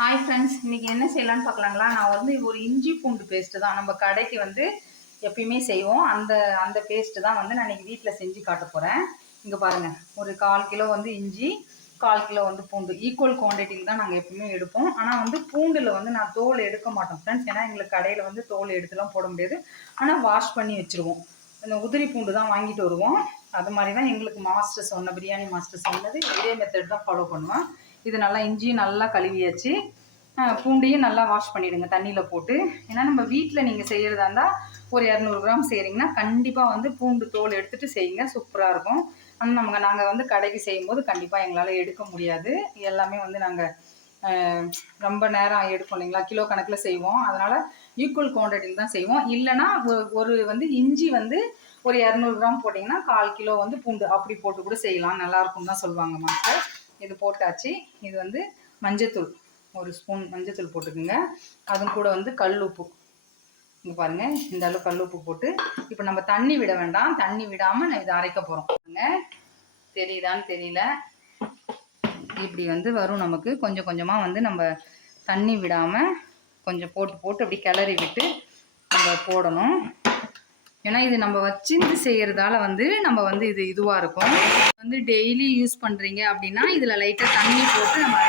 Hi friends, இன்றைக்கி என்ன செய்யலான்னு பார்க்கலாங்களா? நான் வந்து ஒரு இஞ்சி பூண்டு பேஸ்ட்டு தான் நம்ம கடைக்கு வந்து எப்பயுமே செய்வோம். அந்த அந்த பேஸ்ட்டு தான் வந்து நான் இன்றைக்கி வீட்டில் செஞ்சு காட்ட போகிறேன். இங்கே பாருங்கள், ஒரு 1/4 கிலோ வந்து இஞ்சி, 1/4 கிலோ வந்து பூண்டு. ஈக்குவல் குவான்டிட்டியில் தான் நாங்கள் எப்பயுமே எடுப்போம். ஆனால் வந்து பூண்டில் வந்து நான் தோல் எடுக்க மாட்டோம் ஃப்ரெண்ட்ஸ். ஏன்னா எங்களுக்கு கடையில் வந்து தோல் எடுத்துலாம் போட முடியாது. ஆனால் வாஷ் பண்ணி வச்சுருவோம். இந்த உதிரி பூண்டு தான் வாங்கிட்டு வருவோம். அது மாதிரி தான் எங்களுக்கு மாஸ்டர் சொன்ன பிரியாணி மாஸ்டர் சொன்னது இதே மெத்தட் தான் ஃபாலோ பண்ணுவேன். இது நல்லா இஞ்சியும் நல்லா கழுவியாச்சு. பூண்டையும் நல்லா வாஷ் பண்ணிவிடுங்க தண்ணியில் போட்டு. ஏன்னா நம்ம வீட்டில் நீங்கள் செய்கிறதா இருந்தால் ஒரு 200 கிராம் செய்கிறீங்கன்னா கண்டிப்பாக வந்து பூண்டு தோல் எடுத்துகிட்டு செய்யுங்க, சூப்பராக இருக்கும். ஆனால் நாங்கள் வந்து கடைக்கு செய்யும்போது கண்டிப்பாக எங்களால் எடுக்க முடியாது. எல்லாமே வந்து நாங்கள் ரொம்ப நேரம் எடுப்போம் இல்லைங்களா, கிலோ கணக்கில் செய்வோம். அதனால் ஈக்குவல் குவான்டிட்டியில் தான் செய்வோம். இல்லைனா ஒரு வந்து இஞ்சி வந்து ஒரு 200 கிராம் போட்டிங்கன்னா 1/4 கிலோ வந்து பூண்டு அப்படி போட்டு கூட செய்யலாம், நல்லாயிருக்கும் தான் சொல்லுவாங்க மாஸ்டர். இது போட்டாச்சு. இது வந்து மஞ்சத்தூள், ஒரு ஸ்பூன் மஞ்சத்தூள் போட்டுக்குங்க. அதுவும் கூட வந்து கல் உப்பு, இங்கே பாருங்கள் இந்த அளவு கல் உப்பு போட்டு இப்போ நம்ம தண்ணி விட வேண்டாம். தண்ணி விடாமல் நான் இதை அரைக்க போகிறோம். தெரியுதான்னு தெரியல, இப்படி வந்து வரும் நமக்கு. கொஞ்சம் கொஞ்சமாக வந்து நம்ம தண்ணி விடாமல் கொஞ்சம் போட்டு அப்படி கிளறி விட்டு நம்ம போடணும். ஏன்னா இது நம்ம வச்சிருந்து செய்கிறதால வந்து நம்ம வந்து இதுவாக இருக்கும். வந்து டெய்லி யூஸ் பண்ணுறீங்க அப்படின்னா இதில் லைட்டாக தண்ணி போட்டு நம்ம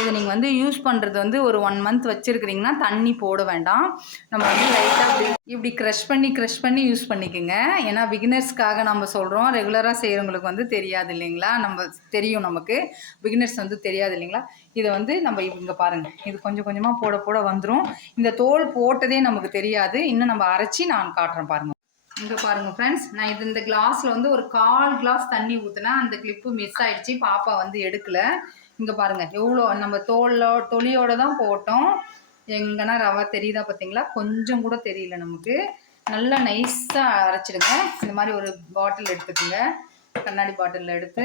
இதை நீங்கள் வந்து யூஸ் பண்ணுறது வந்து ஒரு 1 மந்த் வச்சுருக்கிறீங்கன்னா தண்ணி போட வேண்டாம். நம்ம வந்து லைட்டாக இப்படி க்ரஷ் பண்ணி யூஸ் பண்ணிக்கோங்க. ஏன்னா பிகினர்ஸ்க்காக நம்ம சொல்கிறோம். ரெகுலராக செய்கிறவங்களுக்கு வந்து தெரியாது இல்லைங்களா, நம்ம தெரியும், நமக்கு பிகினர்ஸ் வந்து தெரியாது இல்லைங்களா. இதை வந்து நம்ம இங்கே பாருங்கள், இது கொஞ்சம் கொஞ்சமாக போட வந்துடும். இந்த தோல் போட்டதே நமக்கு தெரியாது. இன்னும் நம்ம அரைச்சி நான் காட்டுறேன் பாருங்கள். இங்கே பாருங்கள் ஃப்ரெண்ட்ஸ், நான் இந்த கிளாஸில் வந்து ஒரு 1/4 கிளாஸ் தண்ணி ஊற்றினேன். அந்த கிளிப்பு மிஸ் ஆகிடுச்சு, பாப்பா வந்து எடுக்கலை. இங்கே பாருங்கள் எவ்வளோ நம்ம தொலியோடு தான் போட்டோம். எங்கன்னா ரவை தெரியுதா பார்த்தீங்களா, கொஞ்சம் கூட தெரியல நமக்கு. நல்லா நைஸாக அரைச்சிடுங்க. இந்த மாதிரி ஒரு பாட்டில் எடுத்துக்கோங்க, கண்ணாடி பாட்டிலில் எடுத்து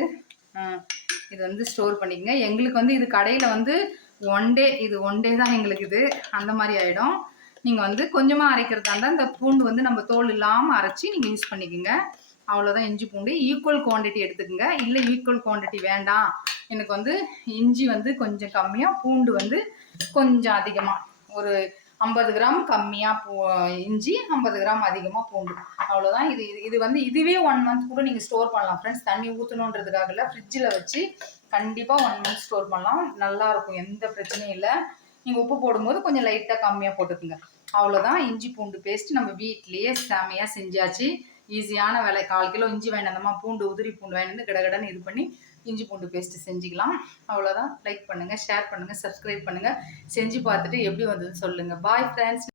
இது வந்து ஸ்டோர் பண்ணிக்கோங்க. எங்களுக்கு வந்து இது கடையில் வந்து ஒன் டே தான் எங்களுக்கு இது அந்த மாதிரி ஆகிடும். நீங்கள் வந்து கொஞ்சமாக அரைக்கிறதா இருந்தால் இந்த பூண்டு வந்து நம்ம தோல் இல்லாமல் அரைச்சி நீங்கள் யூஸ் பண்ணிக்கோங்க. அவ்வளோதான். இஞ்சி பூண்டு ஈக்குவல் குவான்டிட்டி எடுத்துக்கோங்க. இல்லை ஈக்குவல் குவான்டிட்டி வேண்டாம், எனக்கு வந்து இஞ்சி வந்து கொஞ்சம் கம்மியாக, பூண்டு வந்து கொஞ்சம் அதிகமாக, ஒரு 50 கிராம் கம்மியாக இஞ்சி, 50 கிராம் அதிகமாக பூண்டு, அவ்வளோதான். இது வந்து இதுவே 1 மந்த் கூட நீங்கள் ஸ்டோர் பண்ணலாம் ஃப்ரெண்ட்ஸ். தண்ணி ஊற்றணுன்றதுக்காக இல்லை, ஃப்ரிட்ஜில் வச்சு கண்டிப்பாக 1 மந்த் ஸ்டோர் பண்ணலாம். நல்லாயிருக்கும், எந்த பிரச்சனையும் இல்லை. நீங்கள் உப்பு போடும்போது கொஞ்சம் லைட்டாக கம்மியாக போட்டுக்குங்க. அவ்வளோதான். இஞ்சி பூண்டு பேஸ்ட் நம்ம வீட்லேயே செமையாக செஞ்சாச்சு. ஈஸியான வேலை. 1/4 கிலோ இஞ்சி வேணுமா, பூண்டு உதிரி பூண்டு வேணுன்னு கடகடன்னு இது பண்ணி இஞ்சி பூண்டு பேஸ்ட்டு செஞ்சுக்கலாம். அவ்வளோதான். லைக் பண்ணுங்கள், ஷேர் பண்ணுங்கள், சப்ஸ்கிரைப் பண்ணுங்கள். செஞ்சு பார்த்துட்டு எப்படி வந்ததுன்னு சொல்லுங்கள். Bye friends.